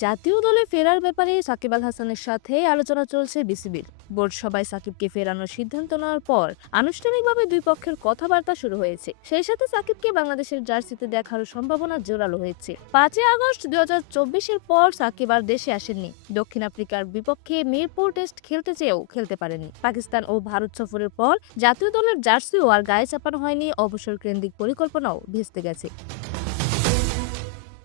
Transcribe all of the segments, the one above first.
জাতীয় দলে ফেরার ব্যাপারে সাকিব আল হাসানের সাথে আলোচনা চলছে বিসিবির। বোর্ড সভায় সাকিবকে ফেরানোর সিদ্ধান্ত নেওয়ার পর আনুষ্ঠানিকভাবে দুই পক্ষের কথাবার্তা শুরু হয়েছে। সেই সাথে সাকিবকে বাংলাদেশের জার্সিতে দেখার সম্ভাবনা জোরালো হয়েছে। পাঁচই আগস্ট দুই হাজার চব্বিশের পর সাকিব আর দেশে আসেননি। দক্ষিণ আফ্রিকার বিপক্ষে মিরপুর টেস্ট খেলতে চেয়েও খেলতে পারেনি পাকিস্তান ও ভারত সফরের পর জাতীয় দলের জার্সিও আর গায়ে চাপানো হয়নি। অবসর কেন্দ্রিক পরিকল্পনাও ভেস্তে গেছে।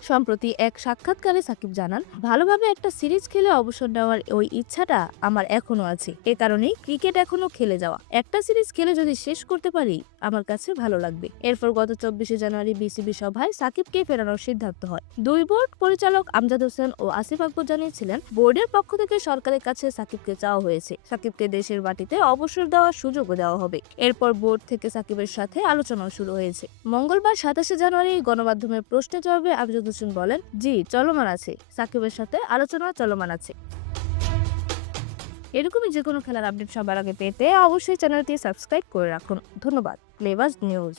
সম্প্রতি এক সাক্ষাৎকারে সাকিব জানান, ভালোভাবে একটা সিরিজ খেলে অবসর নেওয়ার ওই ইচ্ছাটা আমার এখনও আছে। এ কারণেই ক্রিকেট এখনও খেলে যাওয়া। একটা সিরিজ খেলে যদি শেষ করতে পারি, আমার কাছে ভালো লাগবে। এরপর গত চব্বিশে জানুয়ারি বিসিবি সভায় সাকিবকে ফেরানোর সিদ্ধান্ত হয়। দুই বোর্ড পরিচালক আমজাদ হোসেন ও আসিফ আকবর জানিয়েছিলেন, বোর্ডের পক্ষ থেকে সরকারের কাছে সাকিবকে চাওয়া হয়েছে। সাকিবকে দেশের মাটিতে অবসর দেওয়ার সুযোগও দেওয়া হবে। এরপর বোর্ড থেকে সাকিবের সাথে আলোচনা শুরু হয়েছে। মঙ্গলবার সাতাশে জানুয়ারি গণমাধ্যমের প্রশ্নের জবাবে আমজাদ হোসেন বলেন, জি, চলমান আছে। সাকিবের সাথে আলোচনা চলমান আছে। এরকমই যে কোনো খেলার আপডেট সবার আগে পেতে অবশ্যই চ্যানেলটি সাবস্ক্রাইব করে রাখুন। ধন্যবাদ। লেবাস নিউজ।